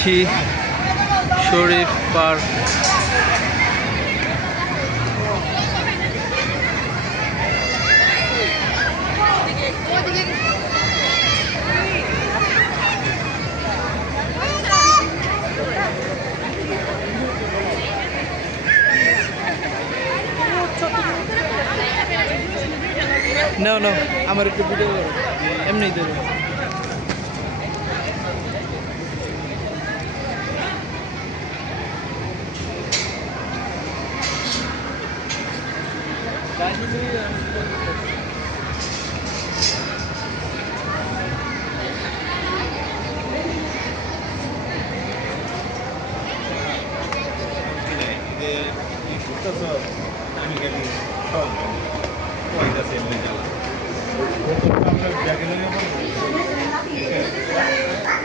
যাচ্ছি শরীফ park. No, no, আমার একটু ভিডিও করো, এমনি দেবো।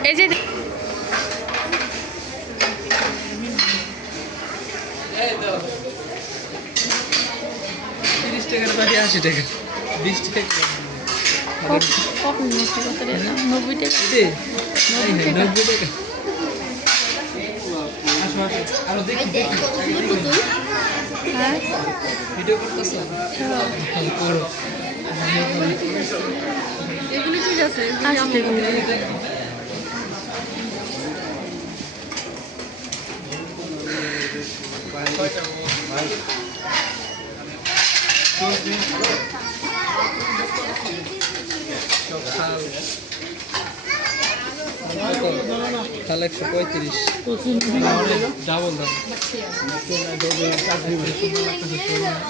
এই যে 30 টাকার বাড়ি 80 টাকা, 20 টাকা। কখন নষ্ট করতে দিলাম 90 টাকা। 90 টাকা। আসো আসো, আরো দেখি দেখি। হ্যাঁ ভিডিও করতেছো? করো। এগুলি ঠিক আছে, আসতে খাল 135, ডাবল দাম।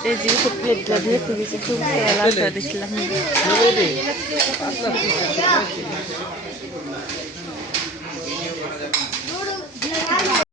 এই যে প্লেটটা দিয়ে খুব দেখলাম।